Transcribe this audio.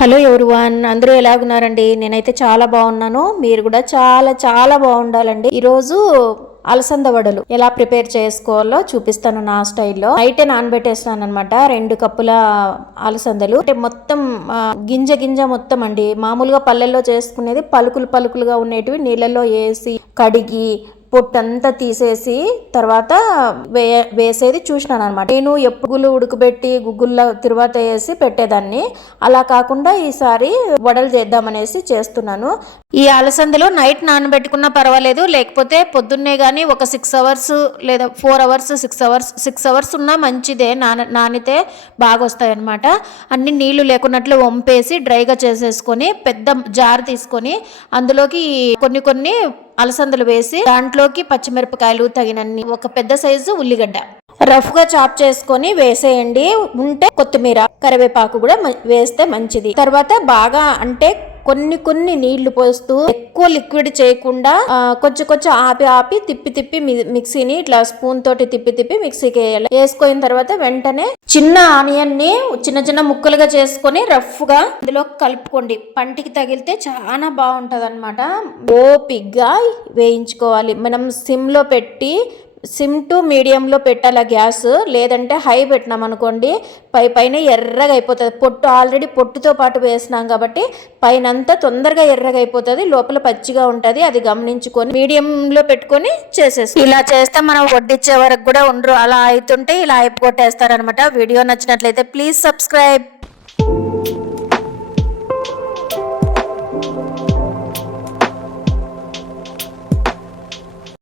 Hello everyone, అందరూ ఎలాగున్నారండి? నేనైతే చాలా బాగున్నాను. మీరు కూడా చాలా చాలా బాగుండాలండి. ఈరోజు అలసంద వడలు ఎలా ప్రిపేర్ చేసుకోవాలో చూపిస్తాను నా స్టైల్లో. నైటే నానబెట్టేస్తాను అనమాట. 2 కప్పుల అలసందలు అంటే మొత్తం గింజ గింజ మొత్తం అండి. మామూలుగా పల్లెల్లో చేసుకునేది పలుకులు పలుకులుగా ఉండేటివి నీళ్ళల్లో వేసి కడిగి పొట్టంతా తీసేసి తర్వాత వేసేది చూసినాను అనమాట. నేను ఎప్పుగులు ఉడకబెట్టి గుగ్గుల్లో తిరువాత వేసి పెట్టేదాన్ని. అలా కాకుండా ఈసారి వడలు చేద్దామనేసి చేస్తున్నాను. ఈ అలసందలు నైట్ నానబెట్టుకున్నా పర్వాలేదు, లేకపోతే పొద్దున్నే కానీ ఒక 6 అవర్స్ లేదా 4 అవర్స్ 6 అవర్స్ ఉన్నా మంచిదే. నానితే బాగా వస్తాయి అనమాట. అన్ని నీళ్లు లేకున్నట్లు వంపేసి డ్రైగా చేసేసుకొని పెద్ద జార్ తీసుకొని అందులోకి కొన్ని కొన్ని అలసందలు వేసి దాంట్లోకి పచ్చిమిరపకాయలు తగినన్ని, ఒక పెద్ద సైజు ఉల్లిగడ్డ రఫ్ గా చాప్ చేసుకొని వేసేయండి. ఉంటే కొత్తిమీర కరివేపాకు కూడా వేస్తే మంచిది. తర్వాత బాగా అంటే కొన్ని కొన్ని నీళ్లు పోస్తూ ఎక్కువ లిక్విడ్ చేయకుండా కొంచెం కొంచెం ఆపి తిప్పి తిప్పి మిక్సీని ఇట్లా స్పూన్ తోటి తిప్పి తిప్పి మిక్సీకి వేయాలి. వేసుకున్న తర్వాత వెంటనే చిన్న ఆనియన్ ని చిన్న చిన్న ముక్కలుగా చేసుకొని రఫ్ గా ఇందులో కలుపుకోండి. పంటికి తగిలితే చాలా బాగుంటది అనమాట. ఓపిగ్గా వేయించుకోవాలి. మనం సిమ్ లో పెట్టి సిమ్ టు మీడియంలో పెట్టాల గ్యాస్, లేదంటే హై పెట్టినాం అనుకోండి పైన ఎర్రగా అయిపోతుంది. పొట్టు ఆల్రెడీ పొట్టుతో పాటు వేసినాం కాబట్టి పైనంతా తొందరగా ఎర్రగా అయిపోతుంది, లోపల పచ్చిగా ఉంటుంది. అది గమనించుకొని మీడియంలో పెట్టుకొని చేసేసి ఇలా చేస్తే మనం వడ్డిచ్చే వరకు కూడా ఉండరు. అలా అవుతుంటే ఇలా అయిపోగొట్టేస్తారనమాట. వీడియో నచ్చినట్లయితే ప్లీజ్ సబ్స్క్రైబ్.